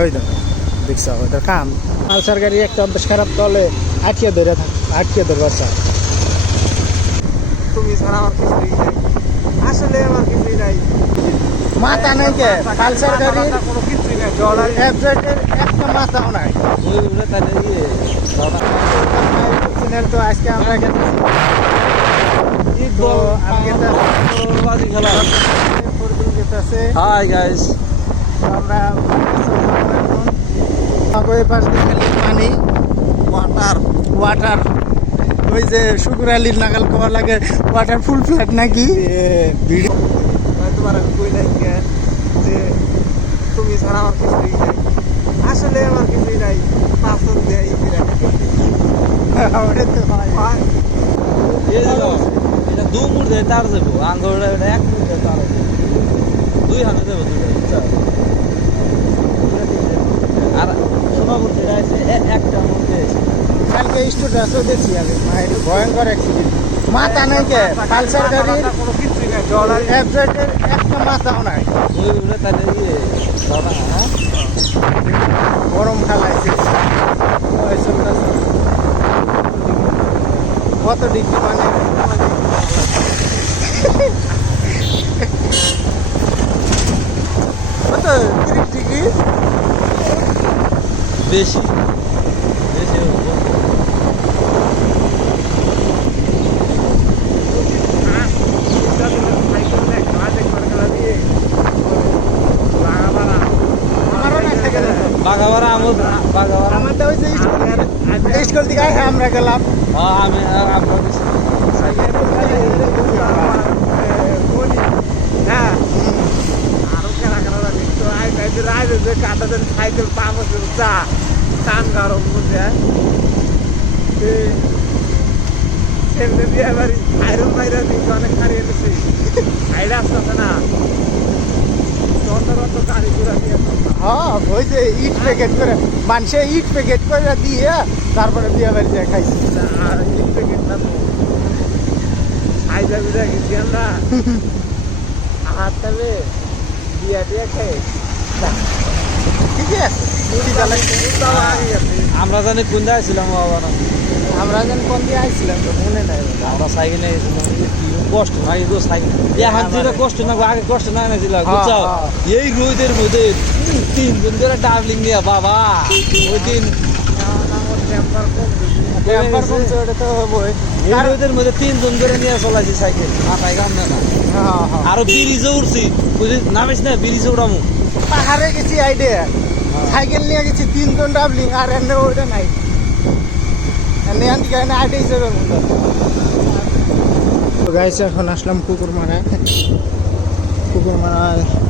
ওই দেখো দেখছ ওদের কাম। পালসার গাড়ি একটা অভ্যাস খারাপ তলে আটকে ধরে বাচ্চা। তুমি ছাড়া আমার কিছুই নাই, আসলে আমার কিছুই নাই। মাথা নাই কে পালসার গাড়ির কোনো কিছুই নাই, ডলার এফজেডের একটা মাথাও নাই। চ্যানেল তো আজকে আমরা হাই গাইস, আমরা পাশ দিয়ে খালি পানি ওয়াটার ওই যে শুকুর আলীর নাগাল করা লাগে ওয়াটার ফুল ফ্ল্যাট নাকি ভিডিও। তোমার আমি কই নাই যে তুমি ছাড়া আমার কিছুই নাই, আসলে আমার কিছুই নাই। পাঁচন দেয় এটা 2 মুঠ দেয় তার যাবো আঙ্গুর, এটা 1 মুঠ দেয় তার 2 হাতে দেবো আর শোনা করতে আছে একটা মধ্যে কালকে স্টুডেন্টও দেখছি আমি একটু ভয়ঙ্কর অ্যাক্সিডেন্ট। মাথা নাই কে পালসার গাড়ির কোনো কিছুই নাই, ডলার এফজেডের একটা মাথাও নাই। ওইগুলো তাহলে গরম খালাইছে কত ডিগ্রি মানে কত 30 ডিগ্রি বেশি বাঘাবাড়া আমার তো ওই যে স্কুল থেকে আমরা গেলাম আমি সাইকেল পাবো চা টান গরম বুঝে আইরন বাইরে অনেক হারিয়ে গেছি। আইরে আসতেছে না গাড়ি ঘোড়া দিয়ে হ্যাঁ ওই যে ইট প্যাকেট করে মানুষে ইট প্যাকেট করে দিয়ে তারপরে বিয়ে বাড়ি দিয়ে খাইছি। আইজা বুঝা গেছি আমরা হাত তাহলে বিয়া দিয়ে খাই ঠিকই আছে আমরা জানি কোন জায়গায় ছিলাম বাবা না, আমরা যেন কোন দিয়ে আইছিলাম তো মনে নাই। আমরা সাইকেলে গেছিলাম, কি কষ্ট না এই সাইকেল এখন যেটা কষ্ট না আগে কষ্ট না ছিল বুঝছো। এই রোদের মধ্যে 3 দিন ধরে ট্রাভেলিং নিয়ে বাবা ওই দিন এই রোদের মধ্যে 3 দিন ধরে নিয়ে চলাইছি সাইকেল, মাথায় কাম না। আরো ব্রিজে উঠছি, বুঝি নামিস না ব্রিজে উঠামু। পাহাড়ে গেছি আইডিয়া সাইকেল নিয়ে গেছি 3 জন ট্রাভেলিং আর এনে ওইটা নাই আইডিয়া হিসেবে। গাইস এখন আসলাম কুকুরমারা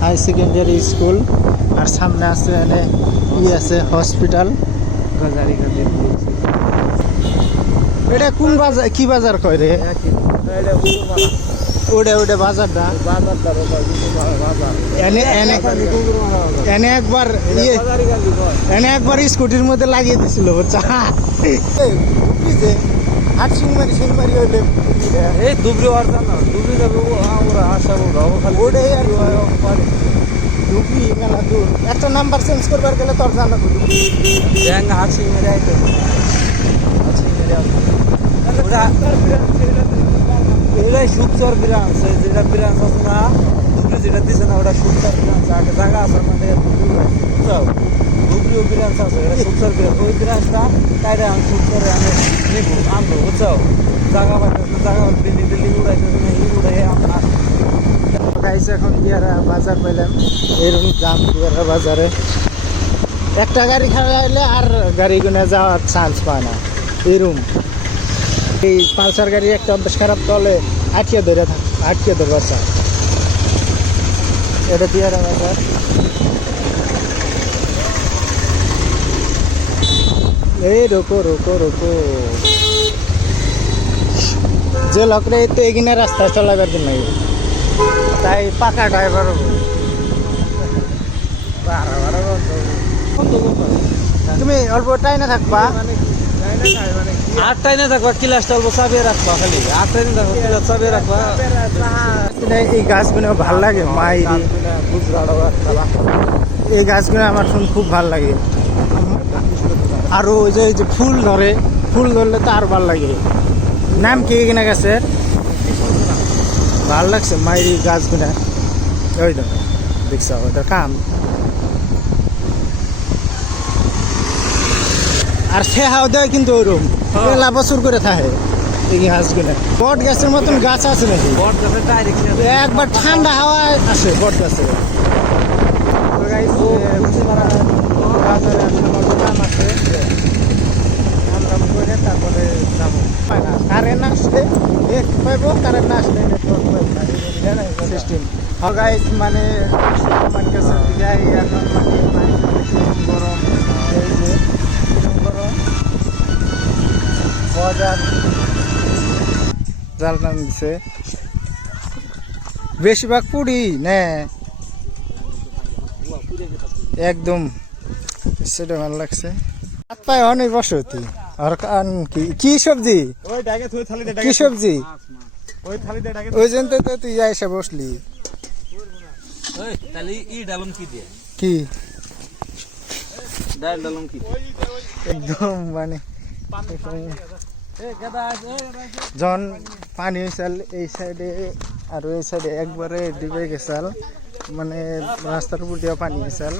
হাই সেকেন্ডারি স্কুল আর সামনে আছে এনে আছে হসপিটাল। এটা কোন বাজার কি বাজার কয় রে? ওটা বাজারটা এনে একবার স্কুটির মধ্যে লাগিয়ে দিছিল হাটসিংমারি হইলে এই ধুবড়ি ধুবড়ি যাবে আমরা আশা ওটাই আর ধুবড়ি মেলা দূর এত নাম্বার চেঞ্জ করবার গেলে তোর জানা ব্যাং হাসি মেরে আইতো এটাই সুপচর ব্রাঞ্চ, যেটা ব্রাঞ্চ আছে না ধুবড়ি যেটা দিছে না ওটা সুপচর ব্রাঞ্চ। আগে জায়গা আছে আমাদের বুঝছো, ধুবড়িও ব্রাঞ্চ আছে, এটা সুপচর ব্রাঞ্চ। ওই ব্রাঞ্চটা তাইলে আমি সুপচরে আমি নিব আনবো বুঝছো। জায়গা পাইতেছে জায়গা দিল্লি উড়াইতে উড়াই আমরা গাইছে। এখন দিয়ারা বাজার পেলাম এরকম দাম দিয়ারা বাজারে একটা গাড়ি খাওয়াইলে আর গাড়ি গুনে যাওয়ার চান্স পায় না এরকম। এই পালসার গাড়ির একটা অভ্যাস খারাপ তলে আটকে বাচ্চা। এটা দিয়ারা বাজার। এই রোকো যে লোকরা তো এগিনে রাস্তায় চলাবার জন্য তাই পাকা ড্রাইভার তুমি অল্প টাইনে থাকবা আটটাই না থাকবা, ক্লাসটা অল্প চাবিয়ে রাখবা, খালি আটটাই না থাকবা ক্লাস চাবিয়ে রাখবা। এই গাছগুলো ভাল লাগে মাই এই গাছগুলো আমার শুন খুব ভালো লাগে। আর ওই যে ফুল ধরলে তো আর ভালো লাগে। নাম কি কিনা গাছের? ভাল লাগছে মাইরি গাছগুলা। ওই দেখো দেখছ ওটার কাম। আর ঠেহাও দেয় কিন্তু ওইরকম মেলা বছর করে থাকে এই গাছগুলা। বট গাছের মতন গাছ আছে নাকি? বট গাছের ডাইরেক্ট একবার ঠান্ডা হাওয়া আসে বট গাছে। তো গাইস বাজারে আসলে কত দাম আছে দাম করে তারপরে যাবো। কারেন্ট আসলে নেট পাইব, কারেন্ট না আসলে নেটওয়ার্ক পাইব সিস্টেম। গাইস মানে আমার কাছে যাই এখন মানে গরম এই যে গরম বাজার জাল টান দিছে বেশিরভাগ পুরি নে একদম সেটা ভালো লাগছে। হাত পায়ে অনেক বসতি আর কি সবজি? ওই ডাকে তুই থালি দে, কি সবজি? ওই থালি দে ডাকে। ওই জন্য তো তুই এসে বসলি। ওই তাহলে ই ডালুম কি দিয়ে? কি ডাল ডালুম কি? একদম মানে এ গাদা জন পানি হয়েছিল এই সাইডে আর ওই সাইডে একবারে ডিবে গেছাল, মানে রাস্তার উপর দিয়ে পানি গেছাল।